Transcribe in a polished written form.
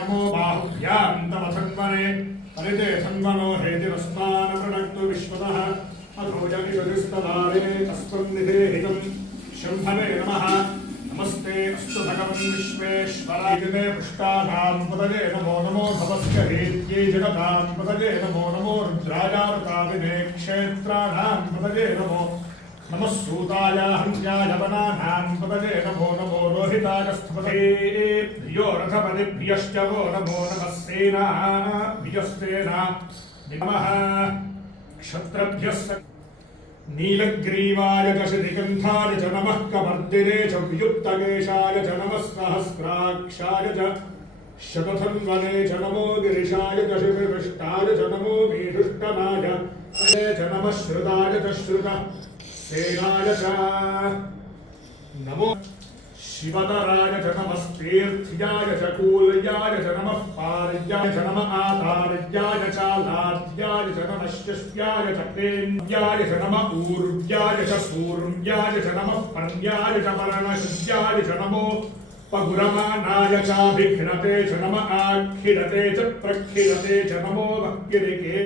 नमो बाहुभ्यां तव धन्वने परिते धन्वनो हेतिरस्मान् प्रणक्तु विश्वतः अधोजनिषदिस्तदारे तस्त्वन्निधेहितं शम्भवे नमः नमस्ते अस्तु भगवन् विश्वेश्वराय मे पुष्टानां पदये नमो नमो भवस्य हेत्यै जगतां पदये नमो नमो रुद्राजावताविने क्षेत्राणां पदये नमो नमः सूताय हन्त्याय वनानां पदये नमो नमो रोहिताय स्थपते धियो रथपतिभ्यश्च वो नमो नमः सेनाभ्यस्तेना नमः क्षत्रभ्यश्च नीलग्रीवाय च श्रीगन्धाय च नमः कवर्दिने च वियुक्तकेशाय च नमः सहस्राक्षाय च शतधन्वने च नमो गिरिशाय च शिविविष्टाय च नमो मीढुष्टनाय च नमः श्रुताय च श्रुतसेनाय च नमो शिवतराय च नमस्तीर्थ्याय च कूल्याय च नमः पार्याय च नमः आतार्याय च लाद्याय च नमः शिष्याय च तेन्द्याय च नमः ऊर्व्याय च सूर्व्याय च नमः पर्याय च वर्णशुद्ध्याय च नमो पगुरमानाय चाभिघ्नते च नमः आखिरते च प्रखिरते च नमो भक्तिरिके